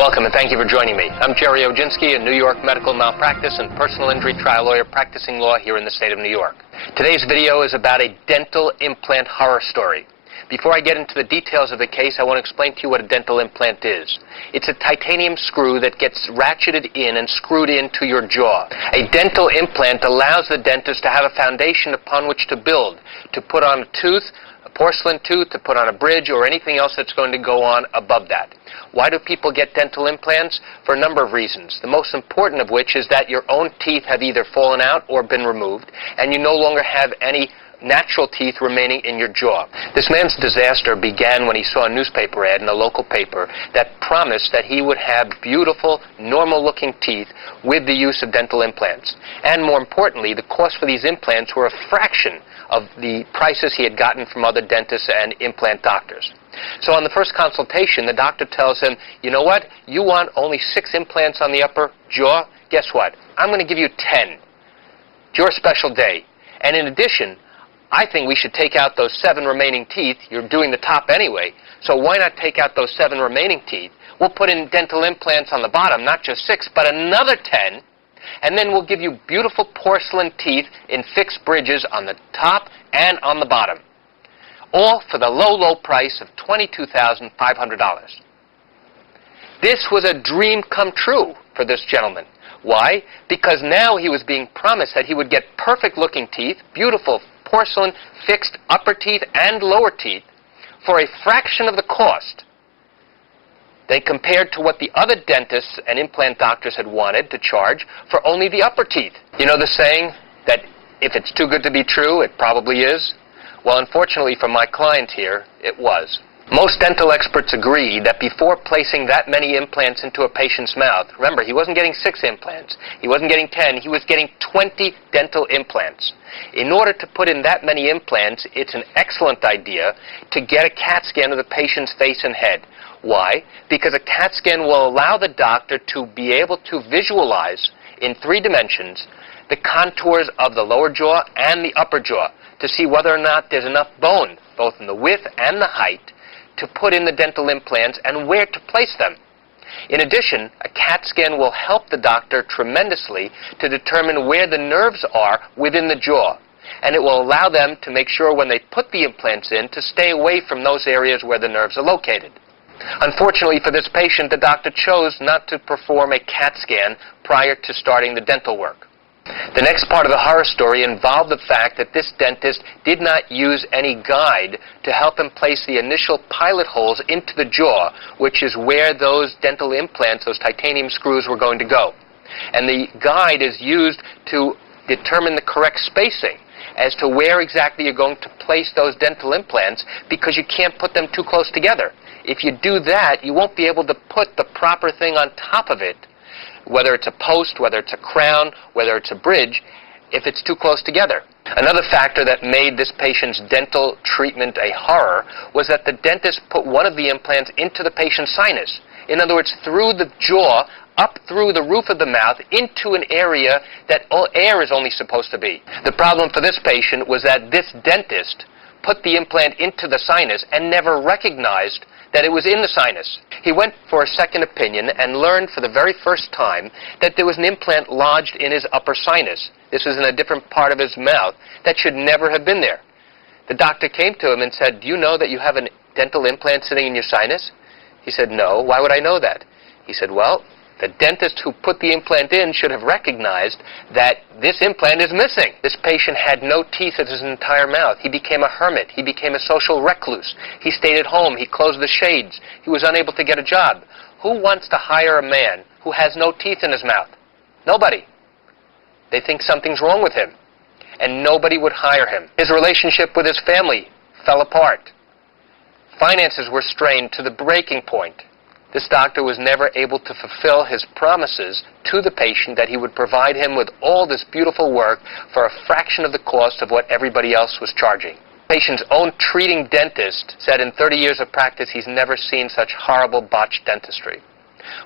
Welcome and thank you for joining me. I'm Gerry Oginski, a New York medical malpractice and personal injury trial lawyer practicing law here in the state of New York. Today's video is about a dental implant horror story. Before I get into the details of the case, I want to explain to you what a dental implant is. It's a titanium screw that gets ratcheted in and screwed into your jaw. A dental implant allows the dentist to have a foundation upon which to build, to put on a tooth, a porcelain tooth, to put on a bridge, or anything else that's going to go on above that. Why do people get dental implants? For a number of reasons. The most important of which is that your own teeth have either fallen out or been removed, and you no longer have any natural teeth remaining in your jaw. This man's disaster began when he saw a newspaper ad in a local paper that promised that he would have beautiful, normal-looking teeth with the use of dental implants. And more importantly, the cost for these implants were a fraction of the prices he had gotten from other dentists and implant doctors. So on the first consultation, the doctor tells him, you know what, you want only 6 implants on the upper jaw? Guess what? I'm going to give you 10. It's your special day. And in addition, I think we should take out those 7 remaining teeth. You're doing the top anyway, so why not take out those 7 remaining teeth? We'll put in dental implants on the bottom, not just 6, but another 10, and then we'll give you beautiful porcelain teeth in fixed bridges on the top and on the bottom. All for the low, low price of $22,500. This was a dream come true for this gentleman. Why? Because now he was being promised that he would get perfect-looking teeth, beautiful porcelain fixed upper teeth and lower teeth for a fraction of the cost they compared to what the other dentists and implant doctors had wanted to charge for only the upper teeth. You know the saying that if it's too good to be true, it probably is? Well, unfortunately for my client here, it was. Most dental experts agree that before placing that many implants into a patient's mouth, remember, he wasn't getting 6 implants, he wasn't getting 10, he was getting 20 dental implants. In order to put in that many implants, it's an excellent idea to get a CAT scan of the patient's face and head. Why? Because a CAT scan will allow the doctor to be able to visualize in 3 dimensions the contours of the lower jaw and the upper jaw to see whether or not there's enough bone, both in the width and the height, to put in the dental implants and where to place them. In addition, a CAT scan will help the doctor tremendously to determine where the nerves are within the jaw, and it will allow them to make sure when they put the implants in to stay away from those areas where the nerves are located. Unfortunately for this patient, the doctor chose not to perform a CAT scan prior to starting the dental work. The next part of the horror story involved the fact that this dentist did not use any guide to help him place the initial pilot holes into the jaw, which is where those dental implants, those titanium screws, were going to go. And the guide is used to determine the correct spacing as to where exactly you're going to place those dental implants, because you can't put them too close together. If you do that, you won't be able to put the proper thing on top of it, whether it's a post, whether it's a crown, whether it's a bridge, if it's too close together. Another factor that made this patient's dental treatment a horror was that the dentist put one of the implants into the patient's sinus. In other words, through the jaw, up through the roof of the mouth, into an area that air is only supposed to be. The problem for this patient was that this dentist put the implant into the sinus and never recognized that it was in the sinus. He went for a second opinion and learned for the very first time that there was an implant lodged in his upper sinus. This was in a different part of his mouth that should never have been there. The doctor came to him and said, do you know that you have a dental implant sitting in your sinus? He said, no, why would I know that? He said, well, the dentist who put the implant in should have recognized that this implant is missing. This patient had no teeth in his entire mouth. He became a hermit. He became a social recluse. He stayed at home. He closed the shades. He was unable to get a job. Who wants to hire a man who has no teeth in his mouth? Nobody. They think something's wrong with him, and nobody would hire him. His relationship with his family fell apart. Finances were strained to the breaking point. This doctor was never able to fulfill his promises to the patient that he would provide him with all this beautiful work for a fraction of the cost of what everybody else was charging. The patient's own treating dentist said in 30 years of practice he's never seen such horrible botched dentistry.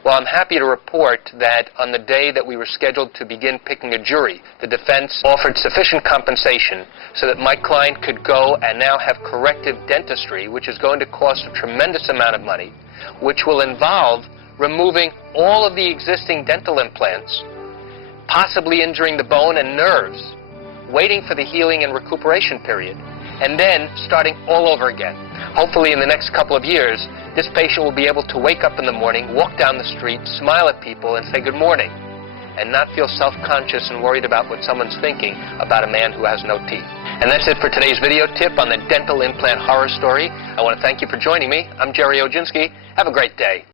Well, I'm happy to report that on the day that we were scheduled to begin picking a jury, the defense offered sufficient compensation so that my client could go and now have corrective dentistry, which is going to cost a tremendous amount of money, which will involve removing all of the existing dental implants, possibly injuring the bone and nerves, waiting for the healing and recuperation period, and then starting all over again. Hopefully in the next couple of years, this patient will be able to wake up in the morning, walk down the street, smile at people, and say good morning, and not feel self-conscious and worried about what someone's thinking about a man who has no teeth. And that's it for today's video tip on the dental implant horror story. I want to thank you for joining me. I'm Gerry Oginski. Have a great day.